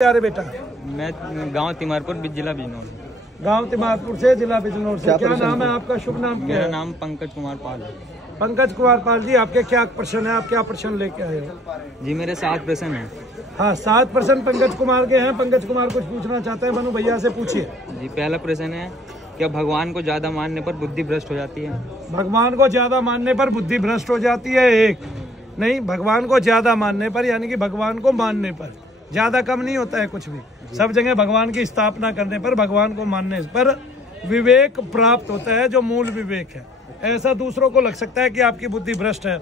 यारे बेटा, मैं गांव तिमारपुर जिला बिजनौर। गांव तिमारपुर से जिला बिजनौर से। क्या नाम है आपका? शुभ नाम क्या है? मेरा नाम पंकज कुमार पाल है। पंकज कुमार पाल जी, आपके क्या प्रश्न है? आप क्या प्रश्न लेके आए हो? जी मेरे 7 प्रश्न हैं। हाँ, 7 प्रश्न पंकज कुमार के हैं। पंकज कुमार कुछ पूछना चाहते हैं, मनु भैया से पूछिए। जी पहला प्रश्न है, क्या भगवान को ज्यादा मानने पर बुद्धि भ्रष्ट हो जाती है? भगवान को ज्यादा मानने पर बुद्धि भ्रष्ट हो जाती है? एक नहीं, भगवान को ज्यादा मानने पर, यानी कि भगवान को मानने पर। ज्यादा कम नहीं होता है कुछ भी। सब जगह भगवान की स्थापना करने पर, भगवान को मानने पर विवेक प्राप्त होता है, जो मूल विवेक है। ऐसा दूसरों को लग सकता है कि आपकी बुद्धि भ्रष्ट है,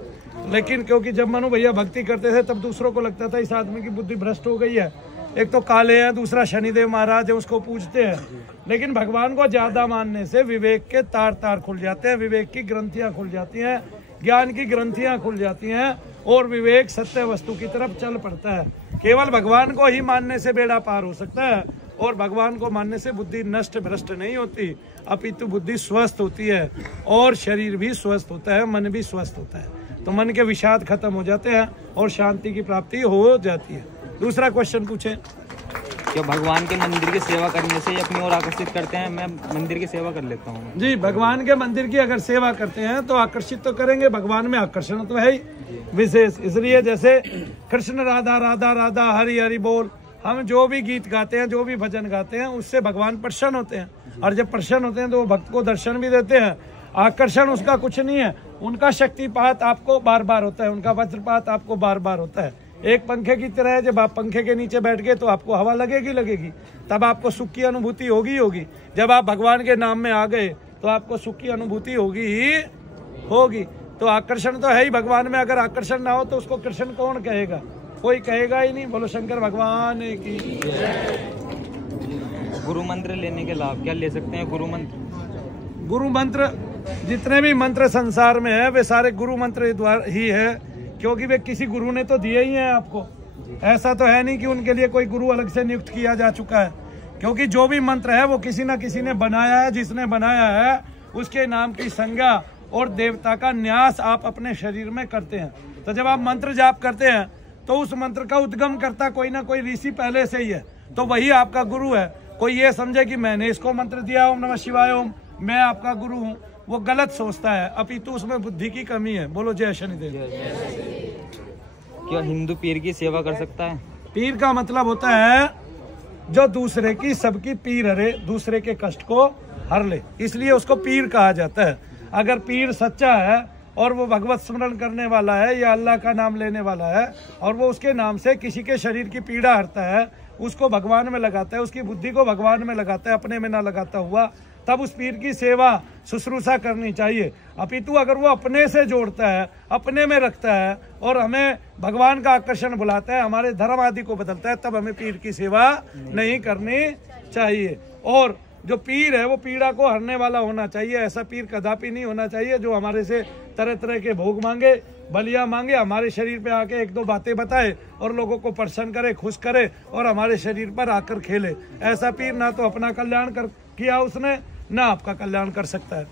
लेकिन क्योंकि जब मनु भैया भक्ति करते थे तब दूसरों को लगता था इस आदमी की बुद्धि भ्रष्ट हो गई है। एक तो काले हैं, दूसरा शनिदेव महाराज है, उसको पूजते हैं। लेकिन भगवान को ज्यादा मानने से विवेक के तार तार खुल जाते हैं, विवेक की ग्रंथियां खुल जाती हैं, ज्ञान की ग्रंथियां खुल जाती हैं और विवेक सत्य वस्तु की तरफ चल पड़ता है। केवल भगवान को ही मानने से बेड़ा पार हो सकता है, और भगवान को मानने से बुद्धि नष्ट भ्रष्ट नहीं होती, अपितु बुद्धि स्वस्थ होती है और शरीर भी स्वस्थ होता है, मन भी स्वस्थ होता है। तो मन के विषाद खत्म हो जाते हैं और शांति की प्राप्ति हो जाती है। दूसरा क्वेश्चन पूछें। क्या भगवान के मंदिर की सेवा करने से अपनी ओर आकर्षित करते हैं? मैं मंदिर की सेवा कर लेता हूँ। जी, भगवान के मंदिर की अगर सेवा करते हैं तो आकर्षित तो करेंगे, भगवान में आकर्षण तो है ही विशेष। इसलिए जैसे कृष्ण राधा राधा राधा हरि हरि बोल, हम जो भी गीत गाते हैं, जो भी भजन गाते हैं, उससे भगवान प्रसन्न होते हैं। और जब प्रसन्न होते हैं तो वो भक्त को दर्शन भी देते हैं। आकर्षण उसका कुछ नहीं है, उनका शक्तिपात आपको बार बार होता है, उनका वज्रपात आपको बार बार होता है। एक पंखे की तरह है, जब आप पंखे के नीचे बैठ गए तो आपको हवा लगेगी, तब आपको सुख की अनुभूति होगी। जब आप भगवान के नाम में आ गए तो आपको सुख की अनुभूति होगी। तो आकर्षण तो है ही भगवान में। अगर आकर्षण ना हो तो उसको कृष्ण कौन कहेगा? कोई कहेगा ही नहीं। बोलो शंकर भगवान की। गुरु मंत्र लेने के लाभ क्या ले सकते हैं? गुरु मंत्र, जितने भी मंत्र संसार में है वे सारे गुरु मंत्र द्वारा ही है, क्योंकि वे किसी गुरु ने तो दिए ही हैं आपको। ऐसा तो है नहीं कि उनके लिए कोई गुरु अलग से नियुक्त किया जा चुका है, क्योंकि जो भी मंत्र है वो किसी न किसी ने बनाया है। जिसने बनाया है उसके नाम की संज्ञा और देवता का न्यास आप अपने शरीर में करते हैं। तो जब आप मंत्र जाप करते हैं तो उस मंत्र का उद्गम करता कोई ना कोई ऋषि पहले से ही है, तो वही आपका गुरु है। कोई ये समझे कि मैंने इसको मंत्र दिया ओम नमः शिवाय ओम, मैं आपका गुरु हूँ, वो गलत सोचता है, अपितु उसमें बुद्धि की कमी है। बोलो जय शनिदेव। क्या हिंदू पीर की सेवा कर सकता है? पीर का मतलब होता है जो दूसरे की, सबकी पीर हरे, दूसरे के कष्ट को हर ले, इसलिए उसको पीर कहा जाता है। अगर पीर सच्चा है और वो भगवत स्मरण करने वाला है या अल्लाह का नाम लेने वाला है और वो उसके नाम से किसी के शरीर की पीड़ा हरता है, उसको भगवान में लगाता है, उसकी बुद्धि को भगवान में लगाता है, अपने में ना लगाता हुआ, तब उस पीर की सेवा शुश्रूषा करनी चाहिए। अपितु अगर वो अपने से जोड़ता है, अपने में रखता है और हमें भगवान का आकर्षण बुलाता है, हमारे धर्म आदि को बदलता है, तब हमें पीर की सेवा नहीं करनी चाहिए। और जो पीर है वो पीड़ा को हरने वाला होना चाहिए। ऐसा पीर कदापि नहीं होना चाहिए जो हमारे से तरह तरह के भोग मांगे, बलियां मांगे, हमारे शरीर पे आके एक दो बातें बताए और लोगों को प्रसन्न करे, खुश करे और हमारे शरीर पर आकर खेले। ऐसा पीर ना तो अपना कल्याण किया उसने, ना आपका कल्याण कर सकता है।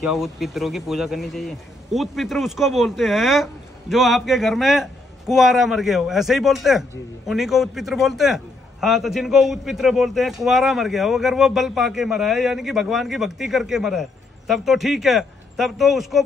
क्या ऊत पितरों की पूजा करनी चाहिए? ऊत पितर उसको बोलते हैं जो आपके घर में कुंवारा मर गया हो, ऐसे ही बोलते हैं, उन्हीं को ऊत पितर बोलते हैं। हाँ, तो जिनको ऊत पितर बोलते हैं, कुंवारा मर गया हो, अगर वो बल पाके मरा है, यानी कि भगवान की भक्ति करके मरा है, तब तो ठीक है, तब तो उसको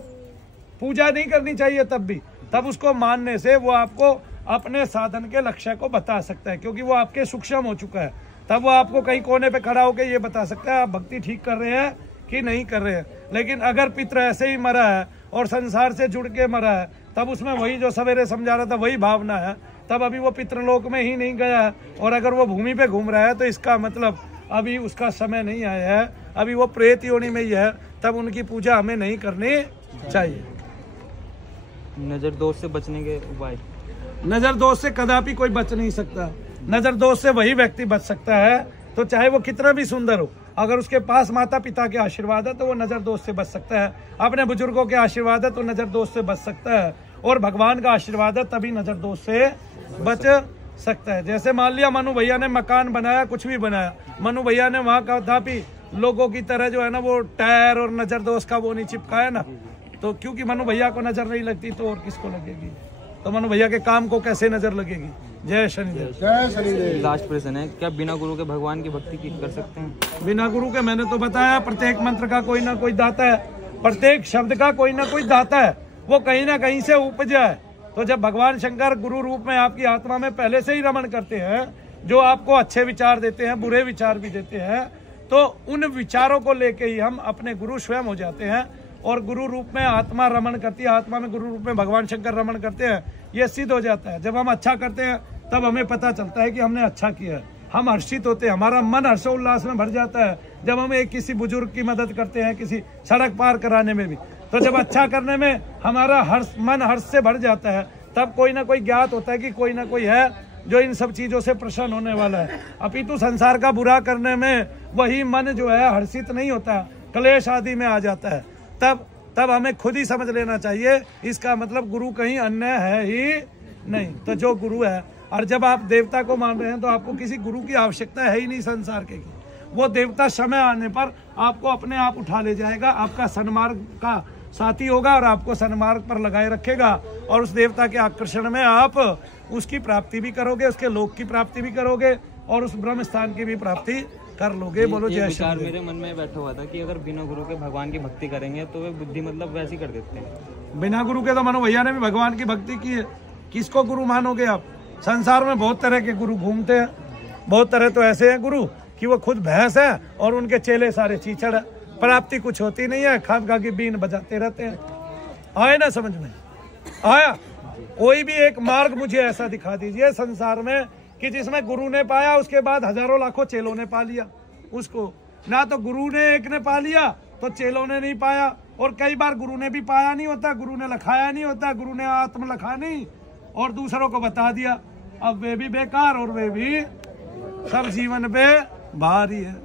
पूजा नहीं करनी चाहिए। तब उसको मानने से वो आपको अपने साधन के लक्ष्य को बता सकता है, क्योंकि वो आपके सूक्ष्म हो चुका है। तब वो आपको कहीं कोने पे खड़ा होकर ये बता सकता है आप भक्ति ठीक कर रहे हैं कि नहीं कर रहे हैं। लेकिन अगर पितर ऐसे ही मरा है और संसार से जुड़ के मरा है, तब उसमें वही जो सवेरे समझा रहा था वही भावना है, तब अभी वो पितृलोक में ही नहीं गया है। और अगर वो भूमि पे घूम रहा है तो इसका मतलब अभी उसका समय नहीं आया है, अभी वो प्रेत योनि में ही है, तब उनकी पूजा हमें नहीं करनी चाहिए। नजर दोष से बचने के उपाय? नजर दोष से कदापि कोई बच नहीं सकता। नजर दोष से वही व्यक्ति बच सकता है, तो चाहे वो कितना भी सुंदर हो, अगर उसके पास माता पिता के आशीर्वाद है तो वो नजर दोष से बच सकता है, अपने बुजुर्गों के आशीर्वाद है तो नजर दोष से बच सकता है, और भगवान का आशीर्वाद है तभी नजर दोष से बच सकता है। जैसे मान लिया मनु भैया ने मकान बनाया, कुछ भी बनाया, मनु भैया ने वहां कदापि लोगों की तरह जो है ना वो टायर और नजर दोष का वो नहीं चिपकाया ना, तो क्योंकि मनु भैया को नजर नहीं लगती तो और किसको लगेगी? तो मनु भैया के काम को कैसे नजर लगेगी? जय शनिदेव। जय शनिदेव। लास्ट प्रश्न है, क्या बिना गुरु के भगवान की भक्ति कर सकते हैं? बिना गुरु के मैंने तो बताया, प्रत्येक मंत्र का कोई ना कोई दाता है, प्रत्येक शब्द का कोई ना कोई दाता है, वो कहीं ना कहीं से उपजा है। तो जब भगवान शंकर गुरु रूप में आपकी आत्मा में पहले से ही रमण करते हैं, जो आपको अच्छे विचार देते हैं, बुरे विचार भी देते हैं, तो उन विचारों को लेके ही हम अपने गुरु स्वयं हो जाते हैं। और गुरु रूप में आत्मा रमण करती है, आत्मा में गुरु रूप में भगवान शंकर रमण करते हैं, ये सिद्ध हो जाता है। जब हम अच्छा करते हैं तब हमें पता चलता है कि हमने अच्छा किया है, हम हर्षित होते हैं, हमारा मन हर्षोल्लास में भर जाता है। जब हम एक किसी बुजुर्ग की मदद करते हैं, किसी सड़क पार कराने में भी, तो जब अच्छा करने में हमारा मन हर्ष से भर जाता है, तब कोई ना कोई ज्ञात होता है कि कोई ना कोई है जो इन सब चीजों से प्रसन्न होने वाला है। अपितु संसार का बुरा करने में वही मन जो है हर्षित नहीं होता, क्लेश आदि में आ जाता है। तब हमें खुद ही समझ लेना चाहिए, इसका मतलब गुरु कहीं अन्य है ही नहीं। तो जो गुरु है, और जब आप देवता को मान रहे हैं तो आपको किसी गुरु की आवश्यकता है ही नहीं संसार के की। वो देवता समय आने पर आपको अपने आप उठा ले जाएगा, आपका सन्मार्ग का साथी होगा और आपको सन्मार्ग पर लगाए रखेगा, और उस देवता के आकर्षण में आप उसकी प्राप्ति भी करोगे, उसके लोक की प्राप्ति भी करोगे, और उस ब्रह्म स्थान की भी प्राप्ति कर लोगे। बोलो जय श्री विचार मेरे मन में बैठा हुआ था कि अगर बिना गुरु के भगवान की भक्ति करेंगे तो वे बुद्धि मतलब वैसी कर देते हैं। बिना गुरु के तो मनो भैया ने भी भगवान की भक्ति की है, किसको गुरु मानोगे आप? संसार में बहुत तरह के गुरु घूमते हैं, बहुत तरह तो ऐसे हैं गुरु कि वो खुद भैंस है और उनके चेले सारे चीचड़ है, प्राप्ति कुछ होती नहीं है, खाम खा की बीन बजाते रहते हैं। आए ना समझ में? आया? कोई भी एक मार्ग मुझे ऐसा दिखा दीजिए संसार में कि जिसमें गुरु ने पाया, उसके बाद हजारों लाखों चेलों ने पा लिया उसको। ना तो गुरु ने एक ने पा लिया तो चेलों ने नहीं पाया, और कई बार गुरु ने भी पाया नहीं होता, गुरु ने लखाया नहीं होता, गुरु ने आत्म लखा नहीं और दूसरों को बता दिया, अब वे भी बेकार और वे भी सब जीवन पे भारी है।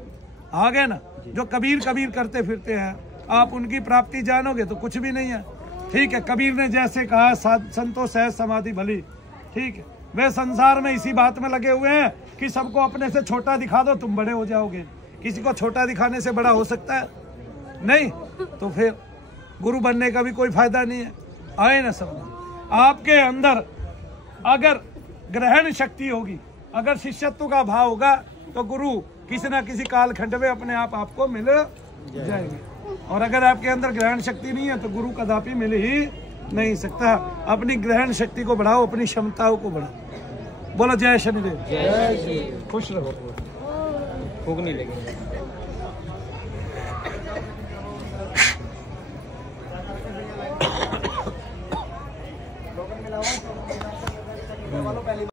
आगे ना जो कबीर कबीर करते फिरते हैं, आप उनकी प्राप्ति जानोगे तो कुछ भी नहीं है। ठीक है, कबीर ने जैसे कहा संतो सहज समाधि भली, ठीक है, वे संसार में इसी बात में लगे हुए हैं कि सबको अपने से छोटा दिखा दो, तुम बड़े हो जाओगे। किसी को छोटा दिखाने से बड़ा हो सकता है? नहीं। तो फिर गुरु बनने का भी कोई फायदा नहीं है। आए ना समझ? आपके अंदर अगर ग्रहण शक्ति होगी, अगर शिष्यत्व का भाव होगा, तो गुरु किसी ना किसी कालखंड में अपने आप आपको मिल जाएंगे। और अगर आपके अंदर ग्रहण शक्ति नहीं है तो गुरु कदापि मिल ही नहीं सकता। अपनी ग्रहण शक्ति को बढ़ाओ, अपनी क्षमताओं को बढ़ाओ। बोलो जय शनिदेव। जय श्री। खुश रहो। भूख नहीं लगी।